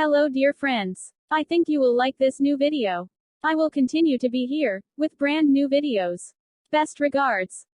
Hello dear friends. I think you will like this new video. I will continue to be here, with brand new videos. Best regards.